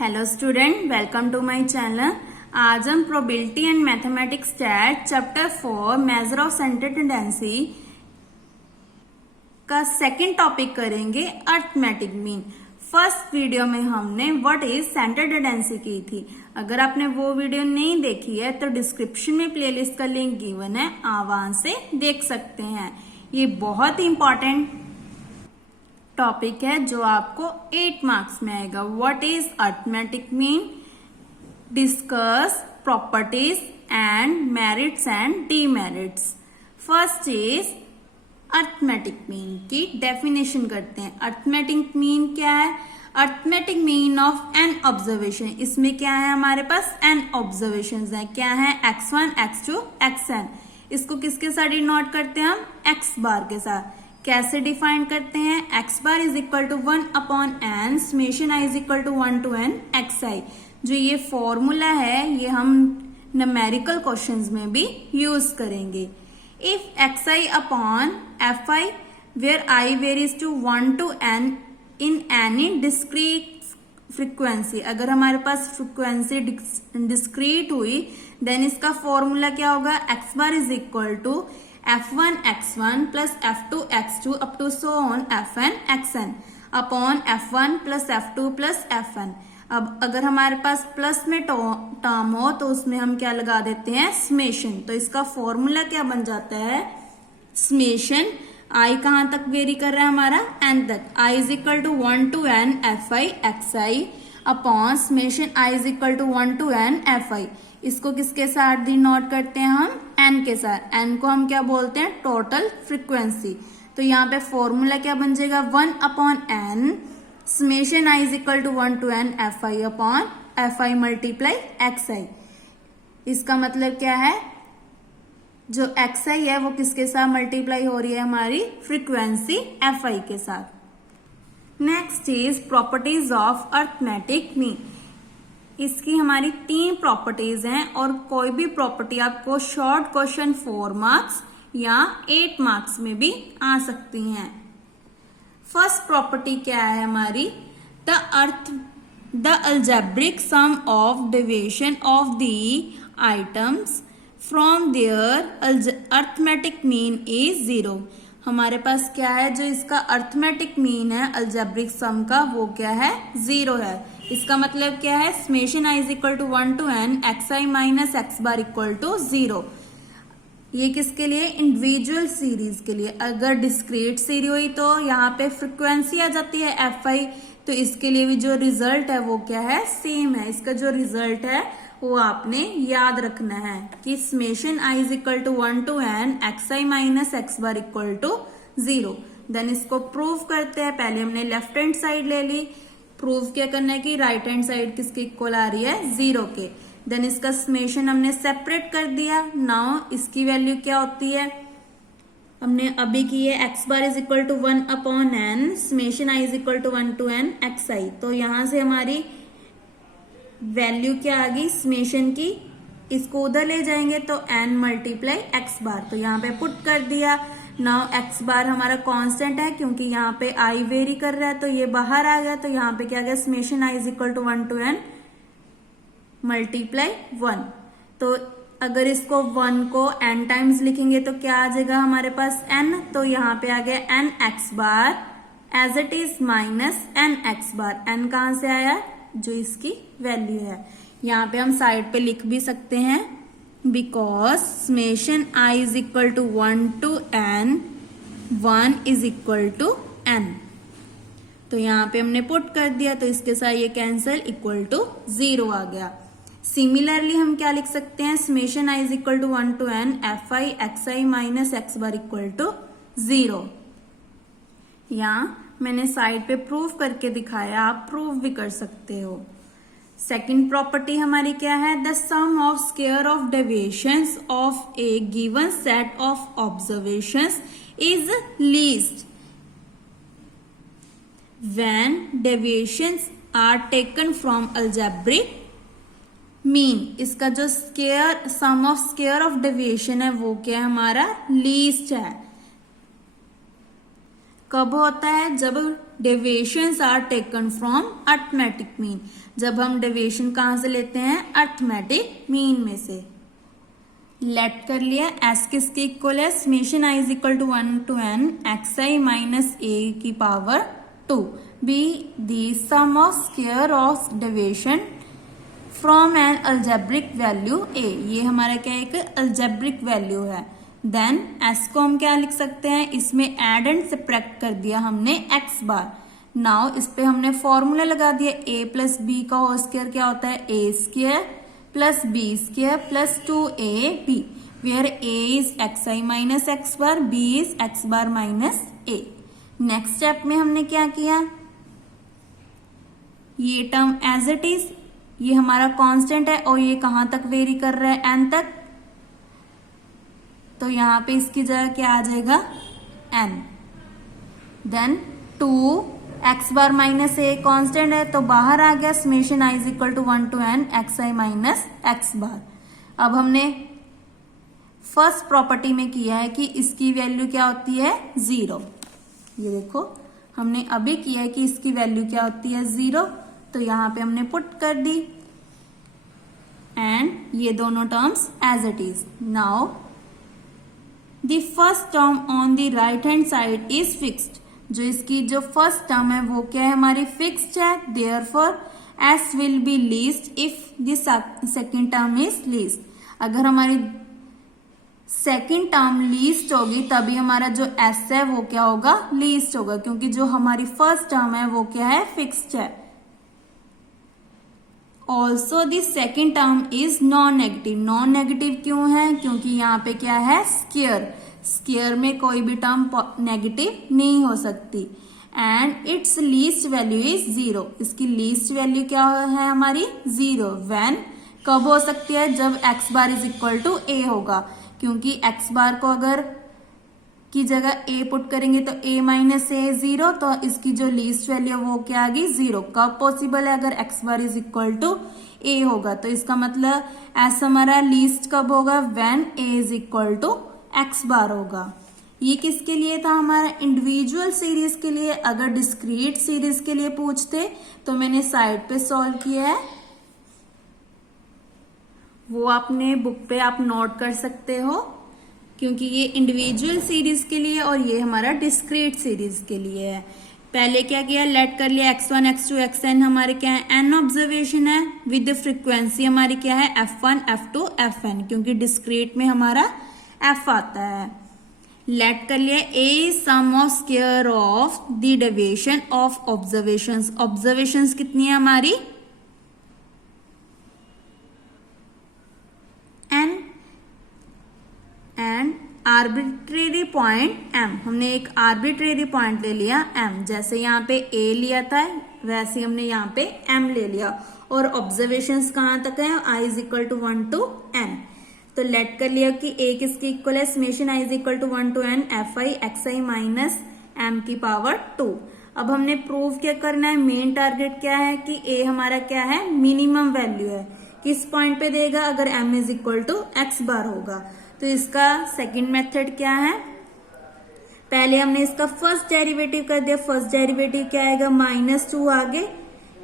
Hello student, welcome to my channel. आज हम probability and mathematics stat chapter 4 measure of centre tendency का second topic करेंगे, arithmetic mean. First video में हमने what is centre tendency की थी। अगर आपने वो वीडियो नहीं देखी है तो डिस्क्रिप्शन में प्लेलिस्ट का लिंक गिवन है, आप वहां से देख सकते हैं। ये बहुत ही इंपॉर्टेंट टॉपिक है जो आपको 8 मार्क्स में आएगा। What is arithmetic mean, discuss properties and merits and demerits. First is arithmetic mean की डेफिनेशन करते हैं। अर्थमेटिक मीन क्या है? Arithmetic mean of N observation. इसमें क्या है, हमारे पास एन ऑब्जर्वेशन है। क्या है? x1, x2, xn। इसको किसके साथ डिनोट करते हैं हम? x बार के साथ। कैसे डिफाइन करते हैं? x bar is equal to 1 upon N, summation i is equal to 1 to n xi। जो ये फॉर्मूला है ये हम न्यूमेरिकल क्वेश्चंस में भी यूज करेंगे। If xi upon fi where i varies to 1 to n in any discrete frequency, अगर हमारे पास फ्रीक्वेंसी डिस्क्रीट हुई देन इसका फॉर्मूला क्या होगा? x bar is equal to f1 x1 plus f2 x2 up to so on fn xn upon f1 plus f2 plus fn। अब अगर हमारे पास प्लस में टर्म हो तो उसमें हम क्या लगा देते हैं? समेशन। तो इसका फॉर्मूला क्या बन जाता है? समेशन i कहां तक वेरी कर रहा है हमारा? n तक। i is equal to 1 to n fi xi upon summation i is equal to 1 to n fi। इसको किसके साथ डिनोट करते हैं हम? n के साथ। n को हम क्या बोलते हैं? Total frequency. तो यहाँ पे फॉर्मूला क्या बन जाएगा? 1 upon n summation i is equal to 1 to n fi upon fi multiply xi। इसका मतलब क्या है? जो xi है वो किसके साथ मल्टीप्लाई हो रही है? हमारी फ्रीक्वेंसी fi के साथ। Next is properties of arithmetic mean. इसकी हमारी 3 प्रॉपर्टीज हैं और कोई भी प्रॉपर्टी आपको शॉर्ट क्वेश्चन 4 मार्क्स या 8 मार्क्स में भी आ सकती हैं। फर्स्ट प्रॉपर्टी क्या है हमारी? The algebraic sum of deviation of the items from their arithmetic mean is 0। हमारे पास क्या है? जो इसका अर्थमेटिक मीन है अलजेब्रिक सम का वो क्या है? 0 है। इसका मतलब क्या है? Summation i is equal to 1 to n xi minus x bar equal to 0। ये किसके लिए? इंडिविजुअल सीरीज के लिए। अगर डिस्क्रीट सीरीज हुई तो यहाँ पे फ्रीक्वेंसी आ जाती है fi, तो इसके लिए भी जो रिजल्ट है वो क्या है? सेम है। इसका जो रिजल्ट है वो आपने याद रखना है कि summation i is equal to 1 to n xi minus x bar equal to 0। Then इसको प्रूव करते हैं। पहले हमने लेफ्ट हैंड साइड ले ली। प्रूव क्या करना है कि राइट हैंड साइड किसके इक्वल आ रही है? 0 के। देन इसका समेशन हमने सेपरेट कर दिया। नाउ इसकी वैल्यू क्या होती है? हमने अभी की है x bar is equal to 1 upon n summation i is equal to 1 to n xi। तो यहां से हमारी वैल्यू क्या आ गई समेशन की? इसको उधर ले जाएंगे तो n मल्टीप्लाई x बार। तो यहाँ पे पुट कर दिया। नाउ x बार हमारा कांस्टेंट है क्योंकि यहाँ पे i वेरी कर रहा है तो ये बाहर आ गया। तो यहाँ पे क्या गया? Summation i is equal to 1 to n multiply 1। तो अगर इसको 1 को n टाइम्स लिखेंगे तो क्या आ जाएगा हमारे पास? n। तो यहाँ पे आ गया n x bar as it is minus n x bar. n कहां से आया? जो इसकी वैल्यू है। यहाँ पे हम साइड पे लिख भी सकते हैं because summation i is equal to 1 to n 1 is equal to n। तो यहाँ पे हमने पुट कर दिया तो इसके साथ ये कैंसिल इक्वल टू 0 आ गया। सिमिलरली हम क्या लिख सकते हैं? Summation i is equal to 1 to n fi xi minus x bar equal to 0। यहाँ मैंने साइड पे प्रूव करके दिखाया, आप प्रूव भी कर सकते हो। सेकंड प्रॉपर्टी हमारी क्या है? The sum of square of deviations of a given set of observations is least when deviations are taken from algebraic mean. इसका जो square sum of square of deviation है वो क्या है? हमारा लीस्ट है। कब होता है? जब deviations are taken from arithmetic mean. जब हम डेविएशन कहां से लेते हैं? अर्थमेटिक मीन में से। लेट कर लिया, एस किसके इक्वल है? Summation i is equal to 1 to n xi minus a की power 2 be the sum of square of deviation from an algebraic value a. ये हमारा क्या है? एक अलजेब्रिक वैल्यू है। देन एस को हम क्या लिख सकते हैं? इसमें एड एंड सब्ट्रैक्ट कर दिया हमने एक्स बार। नाउ इस पे हमने फॉर्मूला लगा दिया, ए प्लस बी का होल स्क्वायर क्या होता है? A square plus b square plus 2ab, where a is xi minus x bar, b is x bar minus a। Next step में हमने क्या किया? ये टर्म एज इट इज, ये हमारा कांस्टेंट है और ये कहां तक वेरी कर रहा है? n तक। तो यहां पे इसकी जगह क्या आ जाएगा? n। Then 2 x bar minus a constant है तो बाहर आ गया, summation i is equal to 1 to n xi minus x bar. अब हमने फर्स्ट प्रॉपर्टी में किया है कि इसकी वैल्यू क्या होती है? 0। ये देखो हमने अभी किया है कि इसकी वैल्यू क्या होती है? 0। तो यहां पे हमने पुट कर दी एंड ये दोनों terms as it is. Now the first term on the right hand side is fixed. जो इसकी जो फर्स्ट टर्म है वो क्या है? हमारी फिक्स्ड है। Therefore S will be least if the second term is least. अगर हमारी सेकेंड टर्म लीस्ट होगी तभी हमारा जो एस है वो क्या होगा? लीस्ट होगा, क्योंकि जो हमारी फर्स्ट टर्म है वो क्या है? फिक्स्ड है। Also the second term is non negative. Non negative क्यों है? क्योंकि यहाँ पे क्या है? स्क्वायर। स्क्वायर में कोई भी टर्म नेगेटिव नहीं हो सकती। And it's least value is 0। इसकी लीस्ट वैल्यू क्या है हमारी? 0। व्हेन कब हो सकती है? जब x bar is equal to a होगा, क्योंकि एक्स बार को अगर की जगह ए पुट करेंगे तो a माइनस ए 0, तो इसकी जो लीस्ट वैल्यू है वो क्या आ गई? 0। कब पॉसिबल है? अगर x bar is equal to a होगा। तो इसका मतलब ऐसा हमारा लीस्ट कब होगा? When a is equal to x bar होगा। ये किसके लिए था? हमारा इंडिविजुअल सीरीज के लिए। अगर डिस्क्रीट सीरीज के लिए पूछते तो मैंने साइड पे सॉल्व किया है, वो आपने बुक पे आप नोट कर सकते हो, क्योंकि ये इंडिविजुअल सीरीज के लिए और ये हमारा डिस्क्रीट सीरीज के लिए है। पहले क्या किया? लेट कर लिया x1 x2 xn हमारे क्या है? n ऑब्जर्वेशन है विद फ्रीक्वेंसी हमारी क्या है? f1 f2 fn, क्योंकि डिस्क्रीट में हमारा f आता है। लेट कर लिया a sum of square of the deviation of observations. Observations कितनी है हमारी? n and arbitrary point m। हमने एक आर्बिट्रेरी पॉइंट ले लिया m। जैसे यहाँ पे a लिया था वैसे हमने यहाँ पे m ले लिया। और ऑब्जर्वेशंस कहाँ तक है? i is equal to 1 to n। तो लेट कर लिया कि a किसके इक्वल है? Summation i is equal to 1 to n fi xi minus m की पावर 2। अब हमने प्रूव क्या करना है? मेन टारगेट क्या है कि a हमारा क्या है? मिनिमम वैल्यू है। किस पॉइंट पे देगा? अगर m is equal to x bar होगा। तो इसका सेकंड मेथड क्या है? पहले हमने इसका फर्स्ट डेरिवेटिव कर दिया। फर्स्ट डेरिवेटिव क्या आएगा? -2 आगे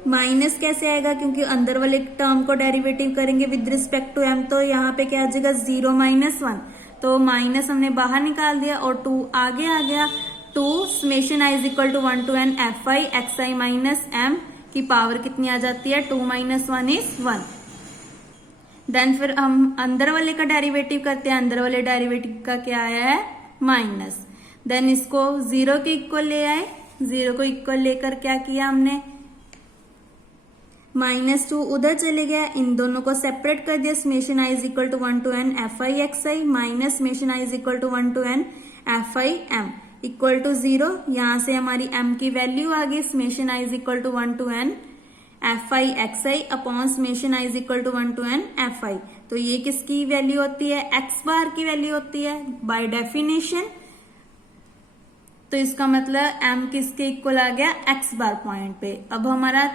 माइनस कैसे आएगा? क्योंकि अंदर वाले टर्म को डेरिवेटिव करेंगे विद रिस्पेक्ट टू m, तो यहाँ पे क्या आ जाएगा? 0 - 1। तो माइनस हमने बाहर निकाल दिया और 2 आगे आ गया। 2 summation i is equal to 1 to n fi xi minus m की पावर कितनी आ जाती है? 2 - 1 इज 1। देन फिर हम अंदर वाले का डेरिवेटिव करते हैं। अंदर वाले डेरिवेटिव का क्या आया है? माइनस। देन इसको 0 के इक्वल ले आए। 0 को इक्वल लेकर क्या किया हमने? -2 उधर चले गया, इन दोनों को सेपरेट कर दिया। Summation i is equal to 1 to n fi xi minus summation i is equal to 1 to n fi m equal to 0। यहां से हमारी m की वैल्यू आ गई। Summation i is equal to 1 to n fi xi upon summation i is equal to 1 to n fi। तो ये किसकी value होती है? x बार की वैल्यू होती है बाय डेफिनेशन। तो इसका मतलब m किसके इक्वल आ गया? x बार पॉइंट पे। अब हमारा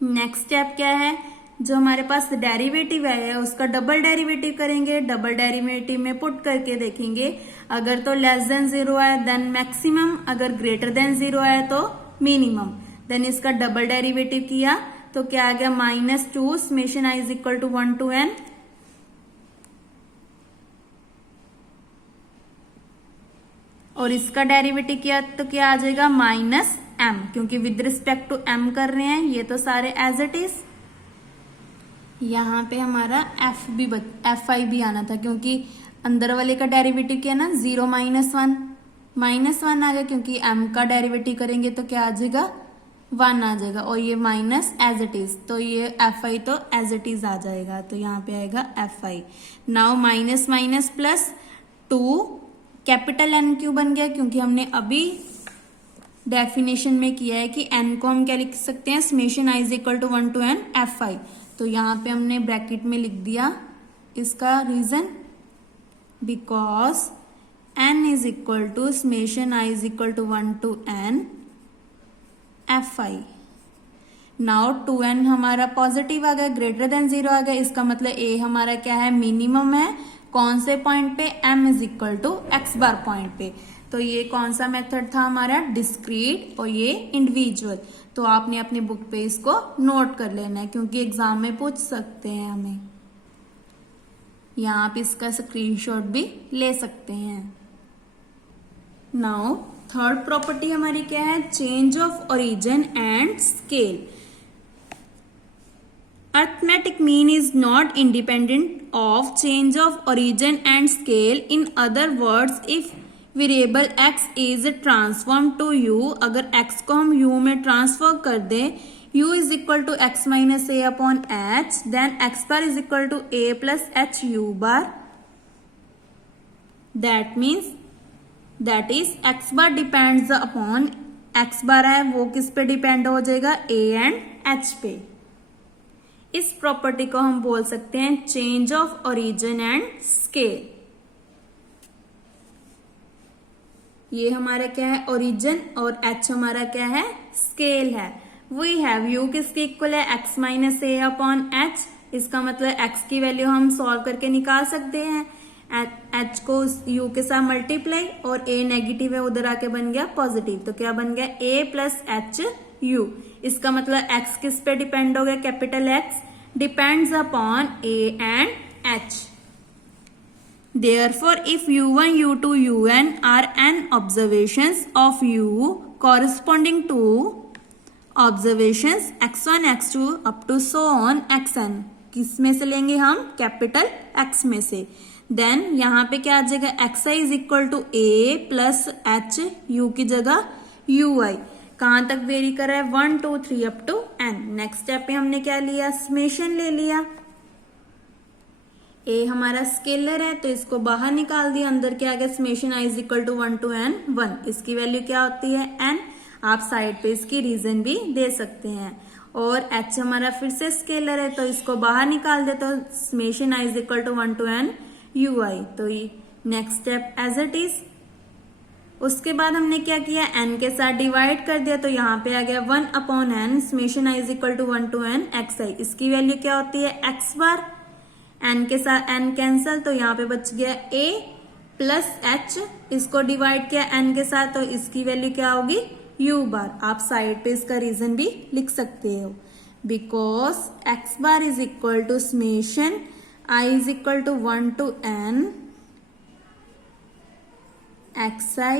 नेक्स्ट स्टेप क्या है? जो हमारे पास डेरिवेटिव है उसका डबल डेरिवेटिव करेंगे, डबल डेरिवेटिव में पुट करके देखेंगे, अगर तो लेस देन 0 है देन मैक्सिमम, अगर ग्रेटर देन 0 है तो मिनिमम। देन इसका डबल डेरिवेटिव किया तो क्या आ गया -2 summation i is equal to 1 to n, और इसका डेरिवेटिव किया तो क्या आ जाएगा -m, क्योंकि विद रिस्पेक्ट टू m कर रहे हैं, ये तो सारे एज इट इज। यहाँ पे हमारा fi भी आना था, क्योंकि अंदर वाले का डेरिवेटिव क्या है ना 0 -1 आ गया, क्योंकि m का डेरिवेटिव करेंगे तो क्या आ जाएगा 1 आ जाएगा, और ये माइनस एज इट इज, तो ये fi तो एज इट इज आ जाएगा, तो यहाँ पे आएगा fi। Now minus minus plus 2 capital N क्यों बन गया, क्योंकि हमने अभी डेफिनेशन में किया है कि n को हम क्या लिख सकते हैं summation i is equal to 1 to n fi, तो यहाँ पे हमने ब्रैकेट में लिख दिया इसका reason, because n is equal to summation i is equal to 1 to n fi। Now 2n हमारा पॉजिटिव आ गया, ग्रेटर देन 0 आ गया, इसका मतलब a हमारा क्या है मिनिमम है, कौन से पॉइंट पे m is equal to x bar point पे। तो ये कौन सा मेथड था हमारा डिस्क्रीट, और ये इंडिविजुअल, तो आपने अपनी बुक पे इसको नोट कर लेना है, क्योंकि एग्जाम में पूछ सकते हैं हमें। यहाँ आप इसका स्क्रीनशॉट भी ले सकते हैं। नाउ थर्ड प्रॉपर्टी हमारी क्या है, change of origin and scale. Arithmetic mean is not independent of change of origin and scale. In other words, if variable x is transformed to u, अगर x को हम u में transfer कर दें, u is equal to x minus a upon h, then x bar is equal to a plus h u bar. That means that is x bar depends upon, x bar है वो किस पे depend हो जाएगा a and h पे। इस property को हम बोल सकते हैं change of origin and scale. ये हमारा क्या है ओरिजिन, और h हमारा क्या है स्केल है। वी हैव u किसके इक्वल है x माइनस ए अपॉन h, इसका मतलब x की वैल्यू हम सॉल्व करके निकाल सकते हैं, h को u के साथ मल्टीप्लाई, और a नेगेटिव है उधर आके बन गया पॉजिटिव, तो क्या बन गया a प्लस एच u। इसका मतलब x किस पे डिपेंड हो गया, capital X depends upon a and h। Therefore, if u1, u2, un are n observations of u corresponding to observations x1, x2 up to so on xn, किस में से लेंगे हम कैपिटल X में से, देन यहाँ पे क्या आ जाएगा xi is equal to a plus h, u की जगह ui। कहाँ तक वेरी कर रहा है 1 2 3 up to n। Next step पे हमने क्या लिया समेशन ले लिया, a हमारा स्केलर है तो इसको बाहर निकाल दिया, अंदर क्या आ गया summation i is equal to 1 to n 1, इसकी वैल्यू क्या होती है n, आप साइड पे इसकी रीजन भी दे सकते हैं। और h हमारा फिर से स्केलर है तो इसको बाहर निकाल दे, तो summation i is equal to 1 to n ui, तो ये next step as it is. उसके बाद हमने क्या किया n के साथ डिवाइड कर दिया, तो यहाँ पे आ गया 1 upon n summation i is equal to 1 to n xi, इसकी वैल्यू क्या होती है x बार, n के साथ n कैंसल, तो यहाँ पे बच गया a प्लस h, इसको डिवाइड किया n के साथ तो इसकी वैल्यू क्या होगी u बार। आप साइड पे इसका रीजन भी लिख सकते हो, because x bar is equal to summation i is equal to 1 to n xi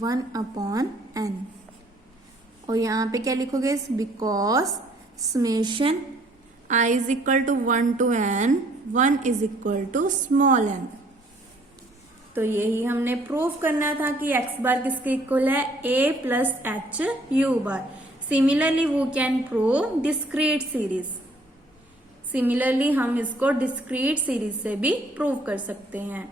1 upon n, और यहाँ पे क्या लिखोगे because summation i is equal to 1 to n 1 is equal to small n। तो यही हमने प्रूव करना था कि x बार किसके इक्वल है a plus h u bar. Similarly we can prove discrete series, similarly हम इसको डिस्क्रीट सीरीज से भी प्रूव कर सकते हैं।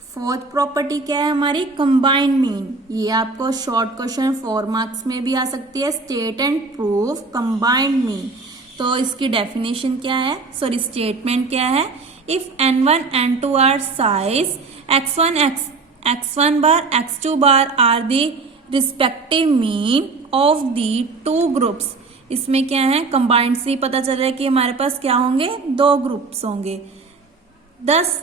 फोर्थ प्रॉपर्टी क्या है हमारी कंबाइंड मीन, ये आपको शॉर्ट क्वेश्चन 4 मार्क्स में भी आ सकती है, state and prove combined mean. तो इसकी डेफिनेशन क्या है, सॉरी स्टेटमेंट क्या है, if n1 n2 are size x1 bar x2 bar are the respective mean of the two groups. इसमें क्या है, कंबाइंड से पता चल रहा है कि हमारे पास क्या होंगे, दो ग्रुप्स होंगे। Thus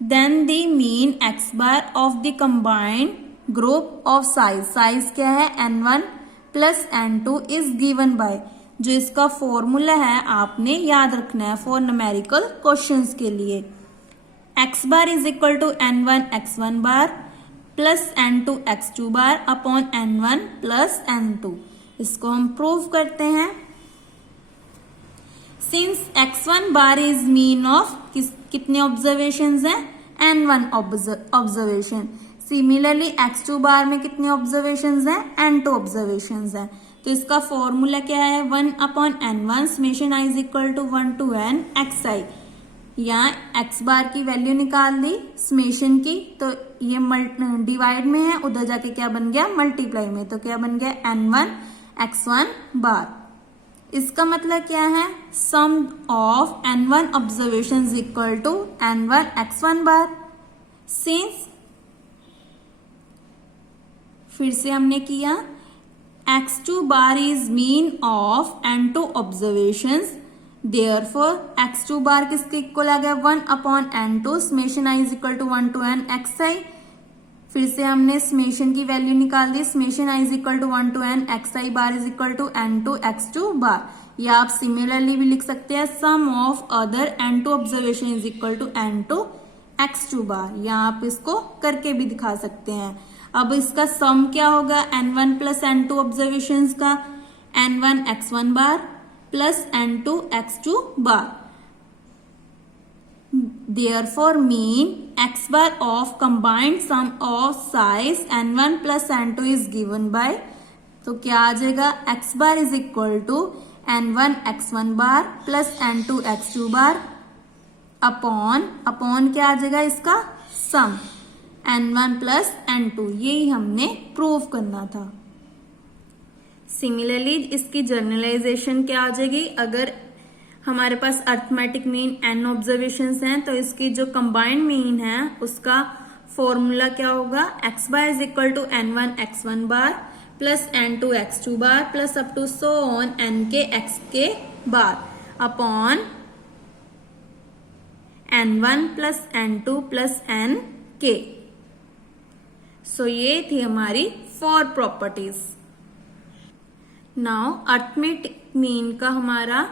then the mean X bar of the combined group of size, size क्या है n1 plus n2 is given by, जो इसका फॉर्मूला है आपने याद रखना है फॉर न्यूमेरिकल क्वेश्चंस के लिए। X bar is equal to n1 x1 bar plus n2 x2 bar upon n1 plus n2। इसको हम प्रूव करते हैं। Since x1 bar is mean of कितने ऑब्जर्वेशंस हैं, n1 ऑब्जर्वेशन। सिमिलरली x2 बार में कितने ऑब्जर्वेशंस हैं, n2 ऑब्जर्वेशंस हैं। तो इसका फॉर्मूला क्या है, 1 upon n1 summation i is equal to 1 to n xi। यहाँ x बार की वैल्यू निकाल दी समेशन की, तो ये डिवाइड में है, उधर जाके क्या बन गया, मल्टीप्लाई में, तो क्या बन गया n1 x1 बार। इसका मतलब क्या है, sum of n1 observation equal to n1 x1 bar. Since फिर से हमने किया x2 bar is mean of n2 observations, therefore x2 bar किसके इक्वल आ गया, 1 upon n2 summation i is equal to 1 to n xi। फिर से हमने समेशन की वैल्यू निकाल दी, summation i is equal to 1 to n xi bar is equal to n2 x2 bar. या आप सिमिलरली भी लिख सकते हैं, sum of other n2 observation is equal to n2 x2 bar. या आप इसको करके भी दिखा सकते हैं। अब इसका सम क्या होगा, n1 प्लस n2 ऑब्जर्वेशन का, n1 x1 bar plus n2 x2 bar. Therefore mean x bar of combined sum of size n1 plus n2 is given by, तो क्या आ जाएगा, x bar is equal to n1 x1 bar plus n2 x2 bar upon क्या आ जाएगा, इसका सम n1 plus n2। यही हमने प्रूव करना था। सिमिलरली इसकी जर्नलाइजेशन क्या आ जाएगी, अगर हमारे पास अर्थमेटिक मीन n ऑब्जर्वेशंस हैं तो इसकी जो कंबाइंड मीन है उसका फॉर्मूला क्या होगा, x bar is equal to n1 x1 bar plus n2 x2 bar plus up to so on n के x के bar upon n1 plus n2 plus n के। सो ये थी हमारी 4 प्रॉपर्टीज। नाउ अर्थमेटिक मीन का हमारा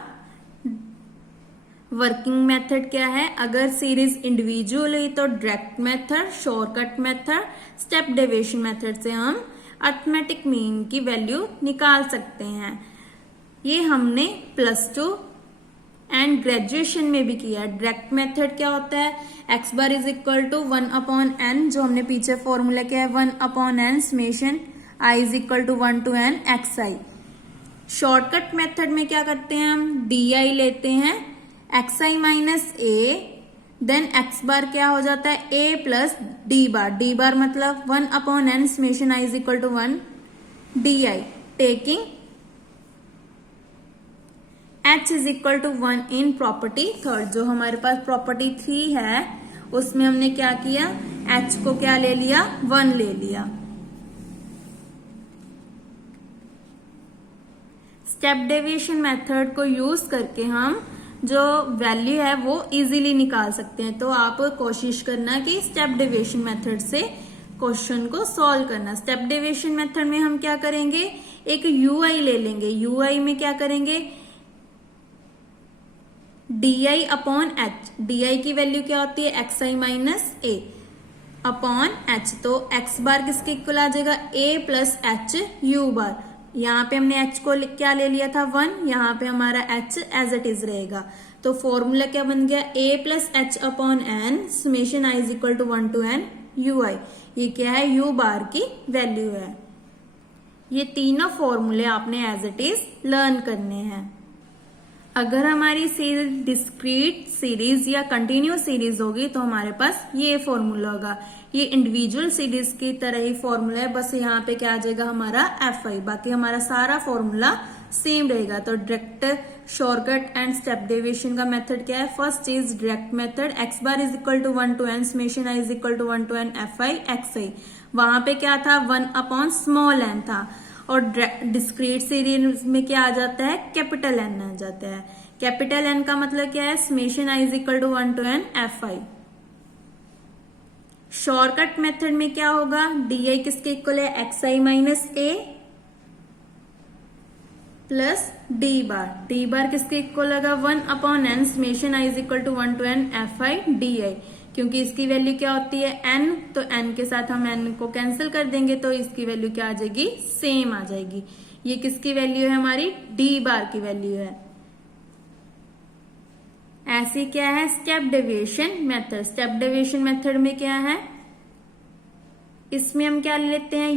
वर्किंग मेथड क्या है, अगर सीरीज इंडिविजुअल हुई तो direct method, shortcut method, step deviation method से हम अर्थमेटिक मीन की वैल्यू निकाल सकते हैं। ये हमने +2 एंड ग्रेजुएशन में भी किया। डायरेक्ट मेथड क्या होता है, x bar is equal to 1 upon n, जो हमने पीछे फॉर्मूला किया है 1 upon n summation i is equal to 1 to n xi। Shortcut method में क्या करते हैं, हम di लेते हैं xi minus a, then x bar क्या हो जाता है a प्लस d बार मतलब 1 upon n summation i is equal to 1 di taking h is equal to 1 in property third. जो हमारे पास प्रॉपर्टी 3 है उसमें हमने क्या किया, h को क्या ले लिया, 1 ले लिया। स्टेप डेविएशन मेथड को यूज करके हम जो वैल्यू है वो इजीली निकाल सकते हैं। तो आप कोशिश करना कि स्टेप डेविएशन मेथड से क्वेश्चन को सॉल्व करना। स्टेप डेविएशन मेथड में हम क्या करेंगे, एक ui ले लेंगे। ui में क्या करेंगे, di अपॉन h। di की वैल्यू क्या होती है, xi minus a upon h। तो x बार किसके इक्वल आ जाएगा, a प्लस h u बार। यहाँ पे हमने h को क्या ले लिया था 1, यहाँ पे हमारा h एज इट इज रहेगा। तो फॉर्मूला क्या बन गया, a plus h upon n summation i is equal to 1 to n ui। ये क्या है, u बार की वैल्यू है। ये तीनों फॉर्मूले आपने एज इट इज लर्न करने हैं। अगर हमारी सीरीज डिस्क्रीट सीरीज या कंटिन्यूस सीरीज होगी तो हमारे पास ये फॉर्मूला होगा। ये इंडिविजुअल सीरीज की तरह ही फॉर्मूला है, बस यहाँ पे क्या आ जाएगा हमारा fi। बाकी हमारा सारा फॉर्मूला सेम रहेगा। तो direct, shortcut and step deviation का मेथड क्या है, first is direct method, x bar is equal to 1 to n summation i is equal to 1 to n fi xi। वहां पे क्या था, 1/n था, और डिस्क्रीट सीरीज में क्या आ जाता है, कैपिटल N आ जाता है। कैपिटल N का मतलब क्या है, summation i is equal to 1 to n fi। Shortcut method में क्या होगा, डी किसके इक्वल है, xi minus a plus D bar किसके इक्वल होगा, 1/n summation i is equal to 1 to n fi D. क्योंकि इसकी वैल्यू क्या होती है, n, तो n के साथ हम n को कैंसिल कर देंगे तो इसकी वैल्यू क्या आ जाएगी, सेम आ जाएगी। ये किसकी वैल्यू है, हमारी डी बार की वैल्यू है। ऐसी क्या है, step deviation method. Step deviation method में क्या है, इसमें हम क्या लेते हैं,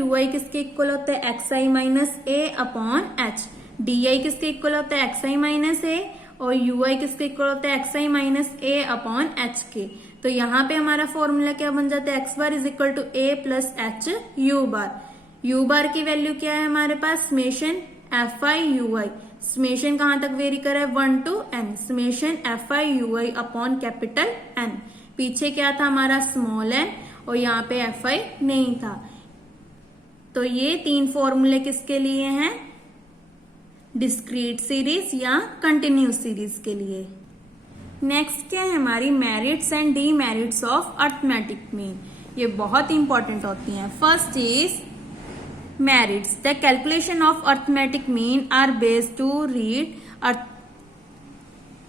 ui किसके इक्वल होता है, xi minus a upon h। di किसके इक्वल होता है, xi माइनस a, और ui किसके इक्वल होता है, xi minus a upon h के। तो यहाँ पे हमारा फॉर्मूला क्या बन जाता है, x bar is equal to a plus h u bar. u bar की वैल्यू क्या है हमारे पास, समेशन fi ui। समेशन कहां तक वेरी कर रहा है, 1 to n, summation fi ui upon capital N। पीछे क्या था हमारा, स्मॉल n, और यहाँ पे fi नहीं था। तो ये तीन फॉर्मूले किसके लिए हैं, डिस्क्रीट सीरीज या कंटिन्यूस सीरीज के लिए। नेक्स्ट क्या है हमारी, merits and demerits of arithmetic mean. ये बहुत इंपॉर्टेंट होती हैं। First is merits. The calculation of arithmetic mean are based to read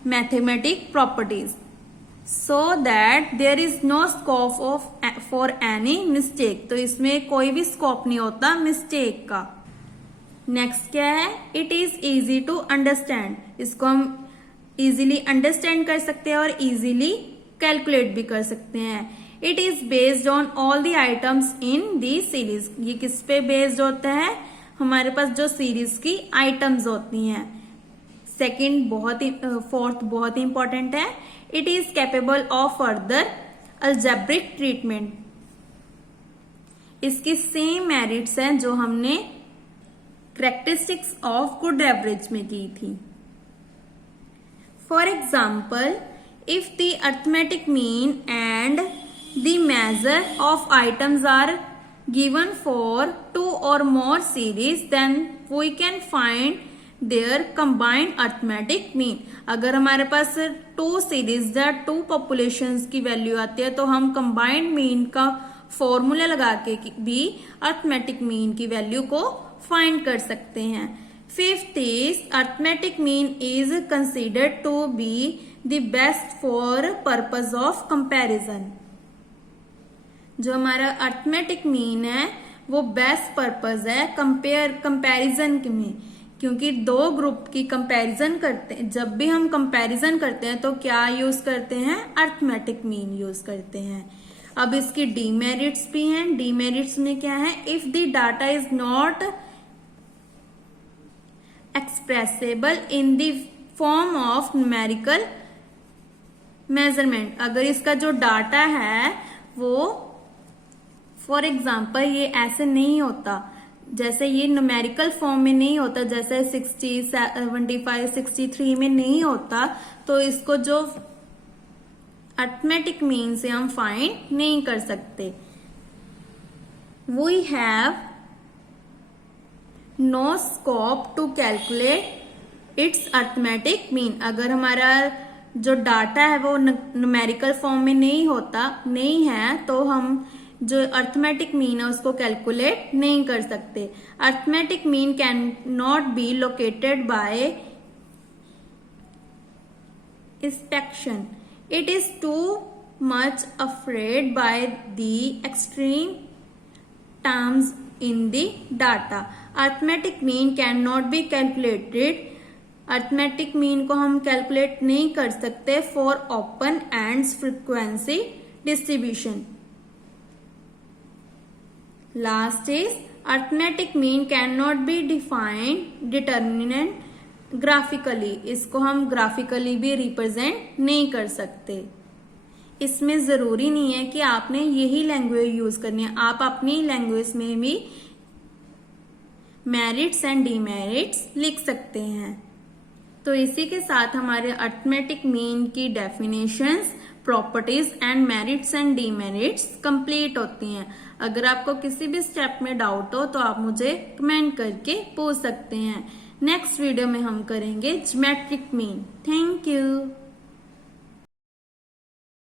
mathematic properties so that there is no scope of for any mistake। तो इसमें कोई भी scope नहीं होता मिस्टेक का। नेक्स्ट क्या है, it is easy to understand. इसको हम इजीली अंडरस्टैंड कर सकते हैं और इजीली कैलकुलेट भी कर सकते हैं। It is based on all the items in the series. ये किस पे बेस्ड होता है, हमारे पास जो सीरीज की आइटम्स होती हैं। सेकंड फोर्थ बहुत ही इंपॉर्टेंट है, it is capable of further algebraic treatment. इसकी सेम मेरिट्स हैं जो हमने कैरेक्टरिस्टिक्स ऑफ गुड एवरेज में की थी। For example, if the arithmetic mean and the major of items are given for 2 or more series, then we can find their combined arithmetic mean. अगर हमारे पास 2 series या 2 populations की value आती है तो हम कंबाइंड मीन का फॉर्मूला लगा के भी अरिथमेटिक मीन की वैल्यू को फाइंड कर सकते हैं। Fifth is arithmetic mean is considered to be the best for purpose of comparison. जो हमारा अरिथमेटिक मीन है वो बेस्ट पर्पज है कंपैरिजन में, क्योंकि 2 ग्रुप की कंपैरिजन करते हैं। जब भी हम कंपैरिजन करते हैं तो क्या यूज करते हैं, अरिथमेटिक मीन यूज करते हैं। अब इसकी डीमेरिट्स भी हैं। डीमेरिट्स में क्या है, if the data is not expressible in the form of numerical measurement. अगर इसका जो डाटा है वो फॉर एग्जाम्पल ये ऐसे नहीं होता, जैसे ये न्यूमेरिकल फॉर्म में नहीं होता, जैसे 60, 75, 63 में नहीं होता, तो इसको जो अरिथमेटिक मीन से हम फाइंड नहीं कर सकते। We have no scope to calculate its arithmetic mean. अगर हमारा जो डाटा है वो न्यूमेरिकल फॉर्म में नहीं है तो हम जो अरिथमेटिक मीन है उसको कैलकुलेट नहीं कर सकते। Arithmetic mean can not be located bye inspection. It is too much afraid by the extreme terms in the data. Arithmetic mean can not be calculated. Arithmetic mean को हम calculate नहीं कर सकते for open and frequency distribution. Last is arithmetic mean cannot be defined determinant graphically। इसको हम graphically भी represent नहीं कर सकते। इसमें जरूरी नहीं है कि आपने यही लैंग्वेज यूज करनी है, आप अपनी लैंग्वेज में भी मेरिट्स एंड डीमेरिट्स लिख सकते हैं। तो इसी के साथ हमारे अरिथमेटिक मीन की definitions, properties and merits and demerits complete होती हैं। अगर आपको किसी भी स्टेप में डाउट हो तो आप मुझे कमेंट करके पूछ सकते हैं। नेक्स्ट वीडियो में हम करेंगे ज्योमेट्रिक मीन। Thank you.